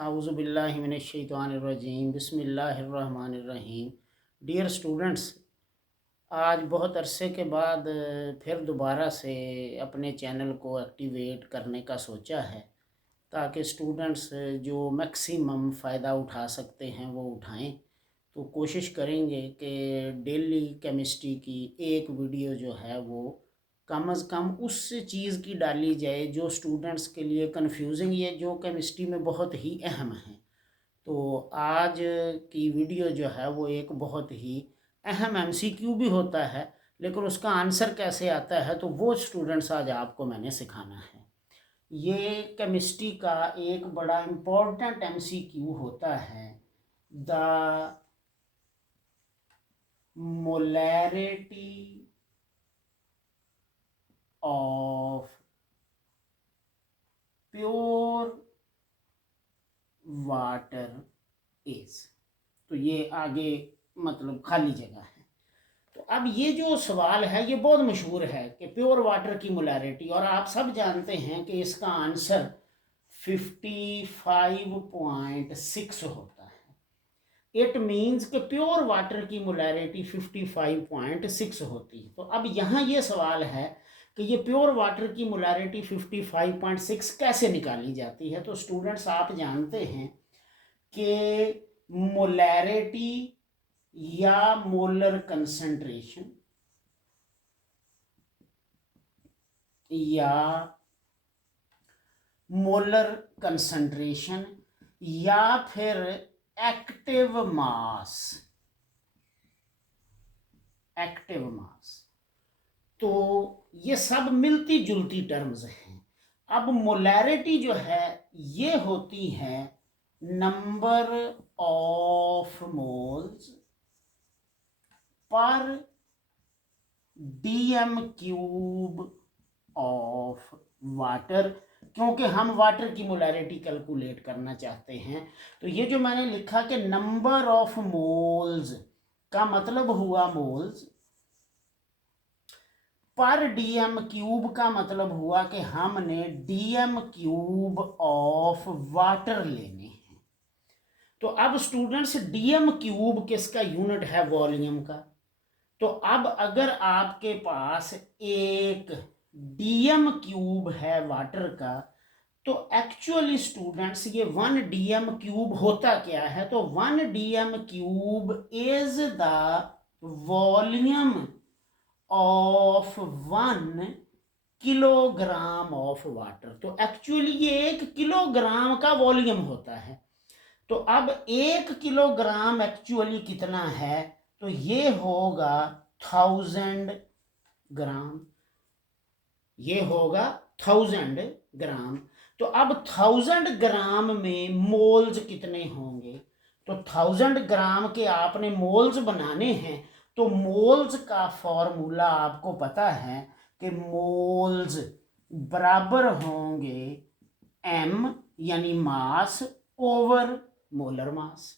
आऊज़ुबिल्लाहि मिनश्शैतानिर्रजीम बिस्मिल्लाहिर्रहमानिर्रहीम। Dear students, आज बहुत अरसे के बाद फिर दोबारा से अपने चैनल को एक्टिवेट करने का सोचा है ताकि स्टूडेंट्स जो मैक्सिमम फ़ायदा उठा सकते हैं वो उठाएं। तो कोशिश करेंगे कि डेली केमिस्ट्री की एक वीडियो जो है वो कम अज़ कम उस चीज़ की डाली जाए जो स्टूडेंट्स के लिए कंफ्यूजिंग या जो केमिस्ट्री में बहुत ही अहम है। तो आज की वीडियो जो है वो एक बहुत ही अहम एमसीक्यू भी होता है, लेकिन उसका आंसर कैसे आता है तो वो स्टूडेंट्स आज आपको मैंने सिखाना है। ये केमिस्ट्री का एक बड़ा इम्पोर्टेंट एमसीक्यू होता है, the molarity of pure water is. तो ये आगे मतलब खाली जगह है। तो अब ये जो सवाल है ये बहुत मशहूर है कि प्योर वाटर की मोलैरिटी, और आप सब जानते हैं कि इसका आंसर 55.6 होता है। इट मीन्स कि प्योर वाटर की मोलैरिटी 55.6 होती है। तो अब यहाँ ये सवाल है कि ये प्योर वाटर की मोलैरिटी 55.6 कैसे निकाली जाती है। तो स्टूडेंट्स, आप जानते हैं कि मोलैरिटी या मोलर कंसंट्रेशन या मोलर कंसंट्रेशन या फिर एक्टिव मास, तो ये सब मिलती जुलती टर्म्स हैं। अब मोलैरिटी जो है ये होती है number of moles per DM cube of water, क्योंकि हम वाटर की मोलैरिटी कैलकुलेट करना चाहते हैं। तो ये जो मैंने लिखा कि नंबर ऑफ मोल्स का मतलब हुआ मोल्स, पर डीएम क्यूब का मतलब हुआ कि हमने डीएम क्यूब ऑफ वाटर लेने हैं। तो अब स्टूडेंट्स, डीएम क्यूब किसका यूनिट है? वॉल्यूम का। तो अब अगर आपके पास एक डीएम क्यूब है वाटर का, तो एक्चुअली स्टूडेंट्स ये 1 डीएम क्यूब होता क्या है? तो 1 DM cube is the volume of 1 kilogram of water. तो एक्चुअली ये 1 किलोग्राम का वॉल्यूम होता है। तो अब 1 किलोग्राम एक्चुअली कितना है? तो ये होगा 1000 ग्राम, ये होगा 1000 ग्राम। तो अब 1000 ग्राम में मोल्स कितने होंगे? तो 1000 ग्राम के आपने मोल्स बनाने हैं, तो मोल्स का फॉर्मूला आपको पता है कि मोल्स बराबर होंगे m यानी मास ओवर मोलर मास।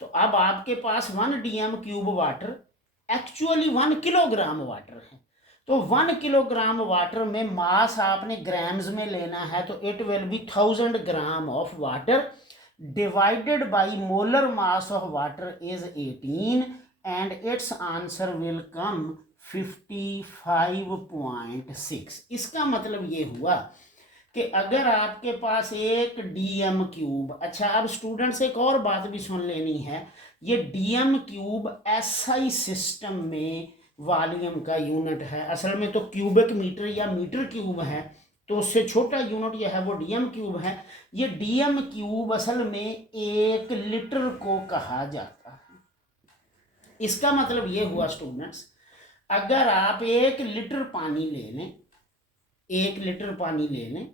तो अब आपके पास 1 DM cube water actually 1 kilogram water है। तो 1 किलोग्राम वाटर में मास आपने ग्राम्स में लेना है, तो it will be 1000 gram of water divided by molar mass of water is 18 and it's answer will come 55.6। इसका मतलब ये हुआ कि अगर आपके पास एक डीएम क्यूब, अच्छा अब स्टूडेंट्स एक और बात भी सुन लेनी है, ये डीएम क्यूब एसआई सिस्टम में वॉल्यूम का यूनिट है। असल में तो क्यूबिक मीटर या मीटर क्यूब है, तो उससे छोटा यूनिट यह है वो डीएम क्यूब है। ये डीएम क्यूब असल में 1 लीटर को कहा जाता है। इसका मतलब ये हुआ स्टूडेंट्स, अगर आप 1 लीटर पानी ले लें, 1 लीटर पानी ले लें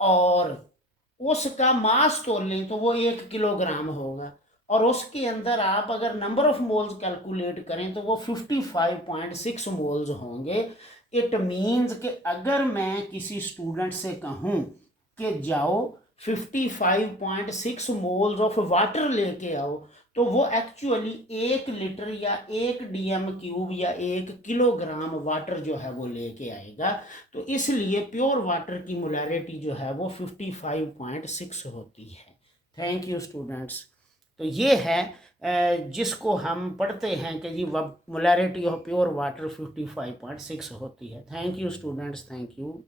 और उसका मास तोल लें, तो वो 1 किलोग्राम होगा। और उसके अंदर आप अगर नंबर ऑफ मोल्स कैलकुलेट करें तो वो 55.6 मोल्स होंगे। इट मीन्स कि अगर मैं किसी स्टूडेंट से कहूँ कि जाओ 55.6 मोल्स ऑफ वाटर लेके आओ, तो वो एक्चुअली 1 लीटर या 1 DM³ या 1 किलोग्राम वाटर जो है वो लेके आएगा। तो इसलिए प्योर वाटर की मोलैरिटी जो है वो 55.6 होती है। Thank you students. तो ये है जिसको हम पढ़ते हैं कि जी मोलैरिटी ऑफ प्योर वाटर 55.6 होती है। Thank you students, thank you.